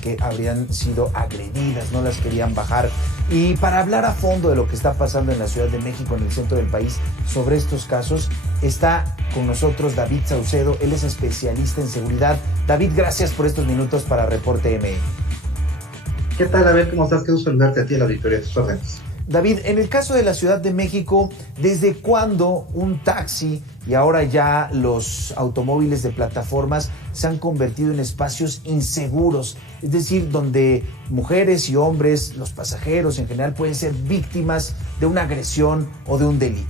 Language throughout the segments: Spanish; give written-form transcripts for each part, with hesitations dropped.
que habrían sido agredidas, no las querían bajar. Y para hablar a fondo de lo que está pasando en la Ciudad de México, en el centro del país, sobre estos casos, está con nosotros David Saucedo. Él es especialista en seguridad. David, gracias por estos minutos para Reporte M. ¿Qué tal, Abel? ¿Cómo estás? Qué gusto saludarte a ti, a la auditoría de tus órdenes. David, en el caso de la Ciudad de México, ¿desde cuándo un taxi y ahora ya los automóviles de plataformas se han convertido en espacios inseguros? Es decir, donde mujeres y hombres, los pasajeros en general, pueden ser víctimas de una agresión o de un delito.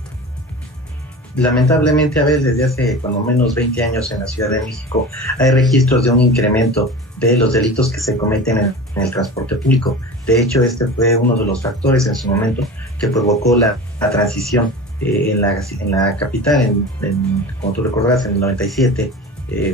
Lamentablemente, Abel, desde hace cuando menos 20 años en la Ciudad de México hay registros de un incremento de los delitos que se cometen en el transporte público. De hecho, este fue uno de los factores en su momento que provocó la transición en la capital, como tú recordarás, en el 97,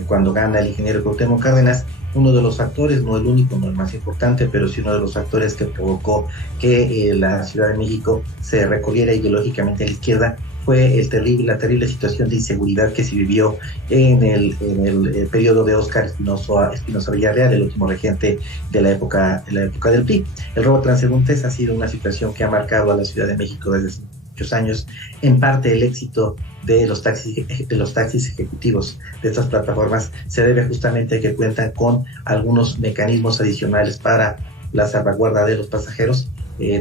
cuando gana el ingeniero Cuauhtémoc Cárdenas. Uno de los factores, no el único, no el más importante, pero sí uno de los factores que provocó que la Ciudad de México se recorriera ideológicamente a la izquierda fue la terrible situación de inseguridad que se vivió en el periodo de Óscar Espinosa Villarreal, el último regente de la época del PRI. El robo a transeúntes ha sido una situación que ha marcado a la Ciudad de México desde muchos años. En parte, el éxito de los taxis ejecutivos de estas plataformas se debe justamente a que cuentan con algunos mecanismos adicionales para la salvaguarda de los pasajeros,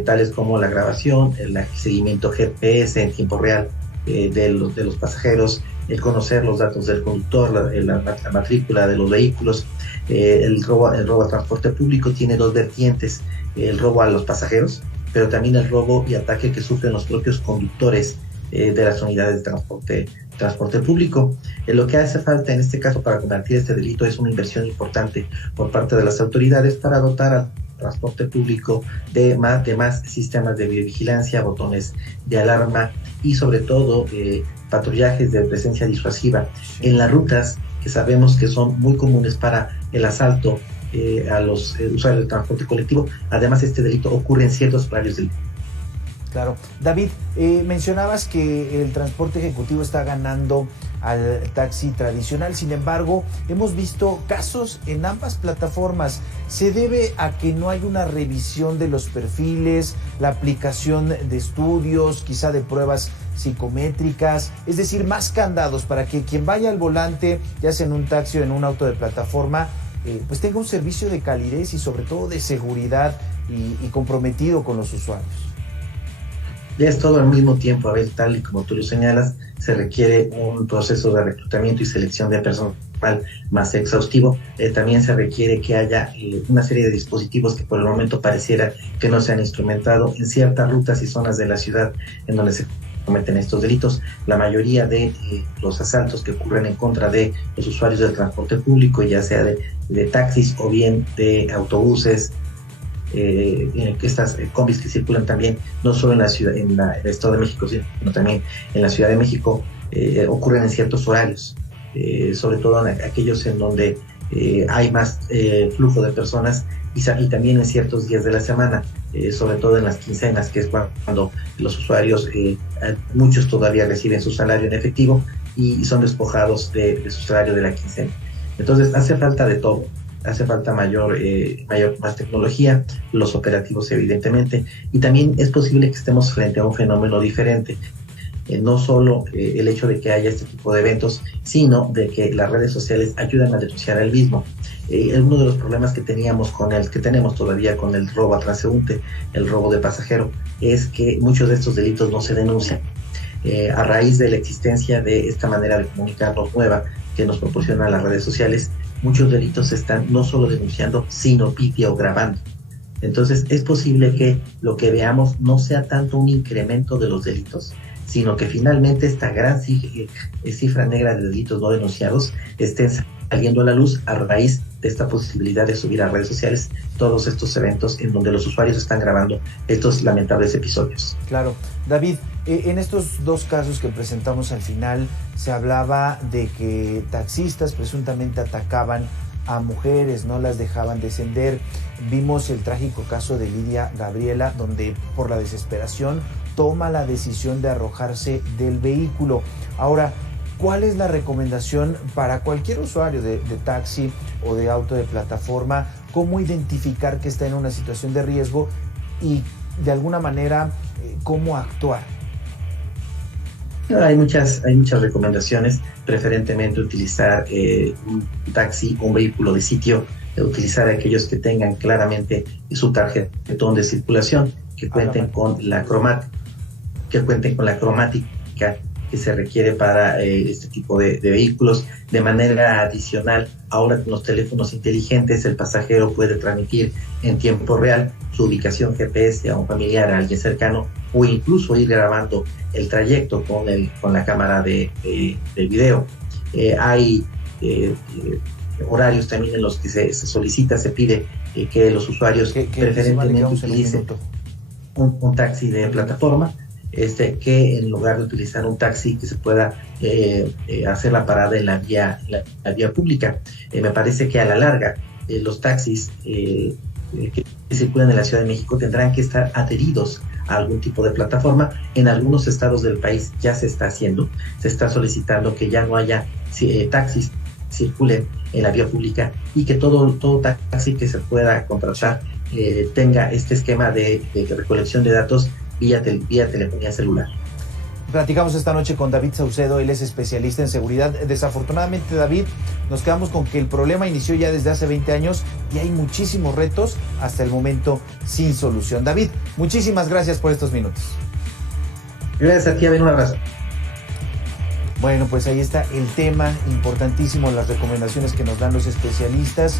tales como la grabación, el seguimiento GPS en tiempo real de los pasajeros, el conocer los datos del conductor, la matrícula de los vehículos. El robo al transporte público tiene dos vertientes: el robo a los pasajeros, pero también el robo y ataque que sufren los propios conductores de las unidades de transporte público. Lo que hace falta en este caso para combatir este delito es una inversión importante por parte de las autoridades para dotar al transporte público de más sistemas de videovigilancia, botones de alarma y sobre todo patrullajes de presencia disuasiva en las rutas que sabemos que son muy comunes para el asalto a los usuarios del transporte colectivo. Además, este delito ocurre en ciertos horarios del día. Claro. David, mencionabas que el transporte ejecutivo está ganando al taxi tradicional. Sin embargo, hemos visto casos en ambas plataformas. ¿Se debe a que no hay una revisión de los perfiles, la aplicación de estudios, quizá de pruebas psicométricas? Es decir, más candados para que quien vaya al volante, ya sea en un taxi o en un auto de plataforma, pues tenga un servicio de calidez y sobre todo de seguridad y comprometido con los usuarios. Ya es todo al mismo tiempo, Abel, tal y como tú lo señalas, se requiere un proceso de reclutamiento y selección de personal más exhaustivo. También se requiere que haya una serie de dispositivos que por el momento pareciera que no se han instrumentado en ciertas rutas y zonas de la ciudad en donde se cometen estos delitos. La mayoría de los asaltos que ocurren en contra de los usuarios del transporte público, ya sea de taxis o bien de autobuses, estas combis que circulan también no solo en el Estado de México, sino también en la Ciudad de México, ocurren en ciertos horarios, sobre todo en aquellos en donde hay más flujo de personas y también en ciertos días de la semana, sobre todo en las quincenas, que es cuando los usuarios, muchos todavía reciben su salario en efectivo y son despojados de su salario de la quincena. Entonces hace falta de todo. Hace falta más tecnología, los operativos evidentemente, y también es posible que estemos frente a un fenómeno diferente. No solo el hecho de que haya este tipo de eventos, sino de que las redes sociales ayudan a denunciar el mismo. Uno de los problemas que tenemos todavía con el robo a transeúnte, el robo de pasajero, es que muchos de estos delitos no se denuncian. A raíz de la existencia de esta manera de comunicarnos nueva que nos proporcionan las redes sociales, muchos delitos se están no solo denunciando, sino videograbando. Entonces es posible que lo que veamos no sea tanto un incremento de los delitos, sino que finalmente esta gran cifra negra de delitos no denunciados estén saliendo a la luz a raíz de esta posibilidad de subir a redes sociales todos estos eventos en donde los usuarios están grabando estos lamentables episodios. Claro. David, en estos dos casos que presentamos al final, se hablaba de que taxistas presuntamente atacaban a mujeres, no las dejaban descender. Vimos el trágico caso de Lidia Gabriela, donde por la desesperación toma la decisión de arrojarse del vehículo. Ahora, ¿cuál es la recomendación para cualquier usuario de taxi o de auto de plataforma? ¿Cómo identificar que está en una situación de riesgo y de alguna manera cómo actuar? Hay muchas recomendaciones, preferentemente utilizar un taxi o un vehículo de sitio, utilizar aquellos que tengan claramente su tarjetón de circulación, que cuenten con la cromática, que se requiere para este tipo de vehículos. De manera adicional, ahora con los teléfonos inteligentes, el pasajero puede transmitir en tiempo real su ubicación GPS a un familiar, a alguien cercano, o incluso ir grabando el trayecto con la cámara de video. Hay horarios también en los que se solicita, se pide que los usuarios preferentemente utilicen un taxi de plataforma, que en lugar de utilizar un taxi que se pueda hacer la parada en la vía pública. Me parece que a la larga los taxis que circulan en la Ciudad de México tendrán que estar adheridos a algún tipo de plataforma. En algunos estados del país ya se está haciendo, se está solicitando que ya no haya taxis circulen en la vía pública y que todo taxi que se pueda contratar tenga este esquema de recolección de datos vía telefonía celular. Platicamos esta noche con David Saucedo, él es especialista en seguridad. Desafortunadamente, David, nos quedamos con que el problema inició ya desde hace 20 años y hay muchísimos retos hasta el momento sin solución. David, muchísimas gracias por estos minutos. Gracias a ti, un abrazo. Bueno, pues ahí está el tema importantísimo, las recomendaciones que nos dan los especialistas.